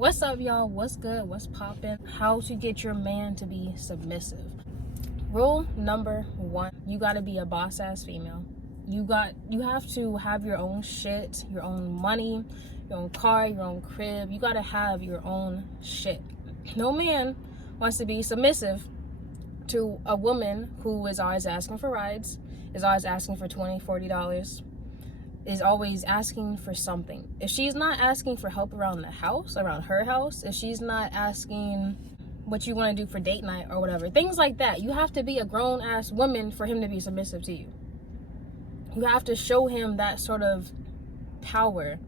What's up, y'all? What's good? What's poppin'? How to get your man to be submissive. Rule number 1, you gotta be a boss ass female. You have to have your own shit, your own money, your own car, your own crib. You gotta have your own shit. No man wants to be submissive to a woman who is always asking for rides, is always asking for $20, $40, is always asking for something. If she's not asking for help around the house, around her house, if she's not asking what you want to do for date night or whatever, things like that, you have to be a grown ass woman for him to be submissive to you. You have to show him that sort of power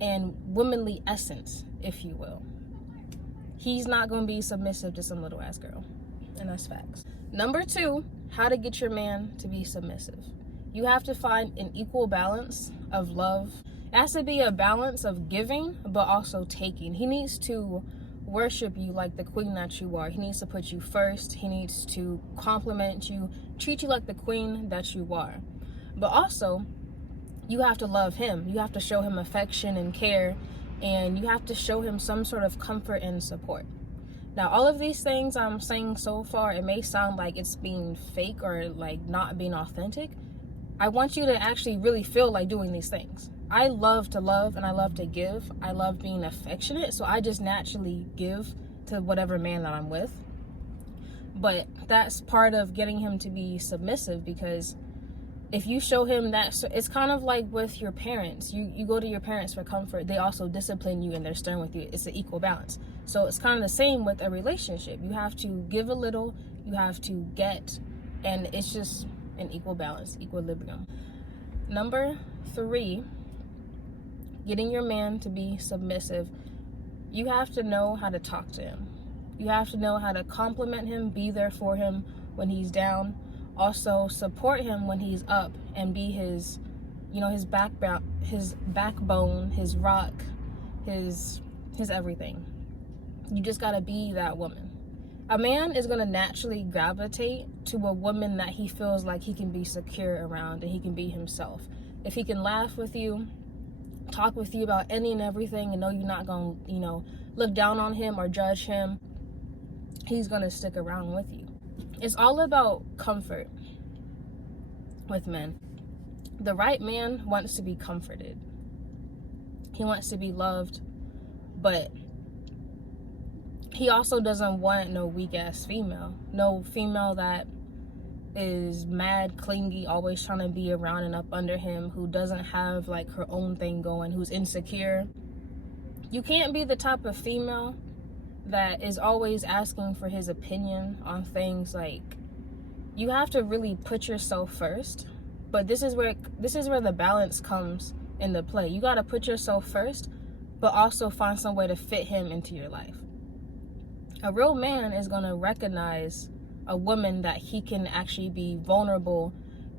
and womanly essence, if you will. He's not going to be submissive to some little ass girl, and that's facts. Number 2, how to get your man to be submissive. You have to find an equal balance of love. It has to be a balance of giving, but also taking. He needs to worship you like the queen that you are. He needs to put you first. He needs to compliment you, treat you like the queen that you are. But also, you have to love him. You have to show him affection and care, and you have to show him some sort of comfort and support. Now, all of these things I'm saying so far, it may sound like it's being fake or like not being authentic. I want you to actually really feel like doing these things. I love to love and I love to give. I love being affectionate, so I just naturally give to whatever man that I'm with. But that's part of getting him to be submissive, because if you show him that, it's kind of like with your parents. You go to your parents for comfort. They also discipline you and they're stern with you. It's an equal balance. So it's kind of the same with a relationship. You have to give a little, you have to get, and it's just an equal balance, equilibrium. Number 3, getting your man to be submissive. You have to know how to talk to him. You have to know how to compliment him, be there for him when he's down. Also support him when he's up, and be his, his backbone, his rock, his everything. You just gotta be that woman. A man is gonna naturally gravitate to a woman that he feels like he can be secure around and he can be himself. If he can laugh with you, talk with you about any and everything, and know you're not gonna, look down on him or judge him, he's gonna stick around with you. It's all about comfort with men. The right man wants to be comforted. He wants to be loved, but he also doesn't want no weak ass female. No female that is mad, clingy, always trying to be around and up under him, who doesn't have like her own thing going, who's insecure. You can't be the type of female that is always asking for his opinion on things. Like, you have to really put yourself first. But this is where the balance comes into play. You got to put yourself first, but also find some way to fit him into your life. A real man is going to recognize a woman that he can actually be vulnerable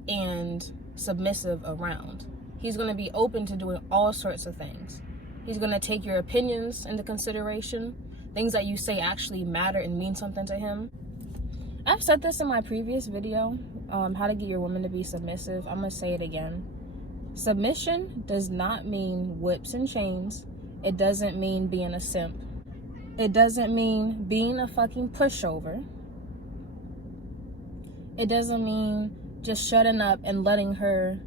and submissive around. He's going to be open to doing all sorts of things. He's going to take your opinions into consideration. Things that you say actually matter and mean something to him. I've said this in my previous video, how to get your woman to be submissive. I'm going to say it again. Submission does not mean whips and chains. It doesn't mean being a simp. It doesn't mean being a fucking pushover. It doesn't mean just shutting up and letting her,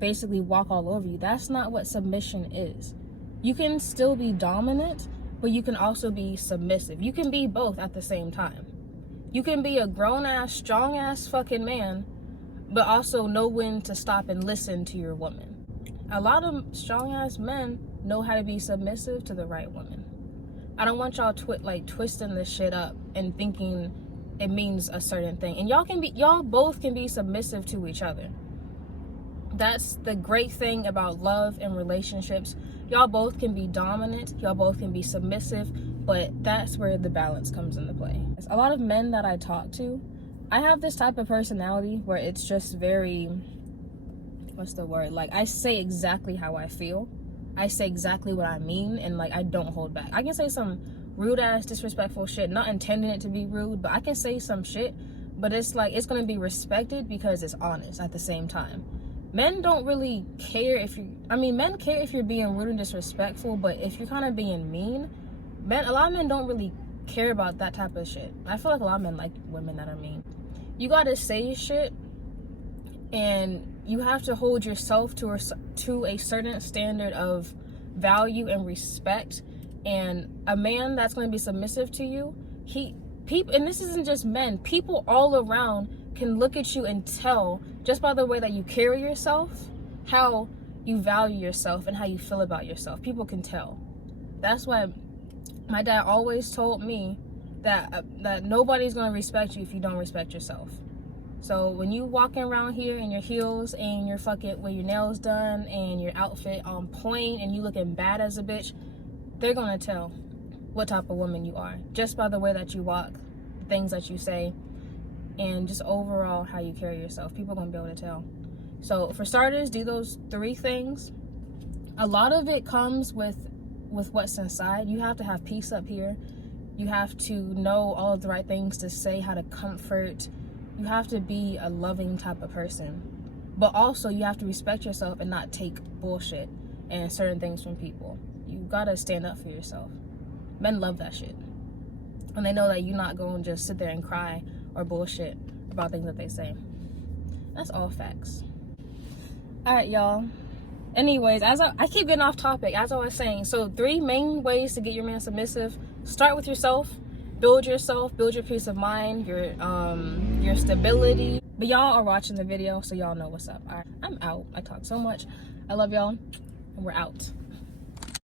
basically walk all over you. That's not what submission is. You can still be dominant, but you can also be submissive. You can be both at the same time. You can be a grown-ass, strong-ass fucking man, but also know when to stop and listen to your woman. A lot of strong-ass men know how to be submissive to the right woman. I don't want y'all twisting this shit up and thinking it means a certain thing. And y'all both can be submissive to each other. That's the great thing about love and relationships. Y'all both can be dominant, y'all both can be submissive, but that's where the balance comes into play. A lot of men that I talk to, I have this type of personality where it's just very, I say exactly how I feel. I say exactly what I mean, and I don't hold back. I can say some rude ass, disrespectful shit, not intending it to be rude, but I can say some shit, but it's gonna be respected because it's honest at the same time. Men don't really care if you, I mean, men care if you're being rude and disrespectful, but if you're kind of being mean, a lot of men don't really care about that type of shit. I feel like a lot of men like women that are mean. You gotta say shit, and you have to hold yourself to a certain standard of value and respect. And a man that's going to be submissive to you, and this isn't just men, people all around can look at you and tell just by the way that you carry yourself how you value yourself and how you feel about yourself. People can tell. That's why my dad always told me that nobody's going to respect you if you don't respect yourself. So when you walking around here in your heels and you're fucking with your nails done and your outfit on point and you looking bad as a bitch, they're going to tell what type of woman you are just by the way that you walk, the things that you say, and just overall how you carry yourself. People are going to be able to tell. So for starters, do those 3 things. A lot of it comes with what's inside. You have to have peace up here. You have to know all of the right things to say, how to comfort. You have to be a loving type of person. But also you have to respect yourself and not take bullshit and certain things from people. You gotta stand up for yourself. Men love that shit. And they know that you're not going to just sit there and cry or bullshit about things that they say. That's all facts. Alright, y'all. Anyways, as I keep getting off topic, as I was saying, so 3 main ways to get your man submissive. Start with yourself. Build yourself, build your peace of mind, your stability. But y'all are watching the video, so y'all know what's up. All right, I'm out. I talk so much. I love y'all, and we're out.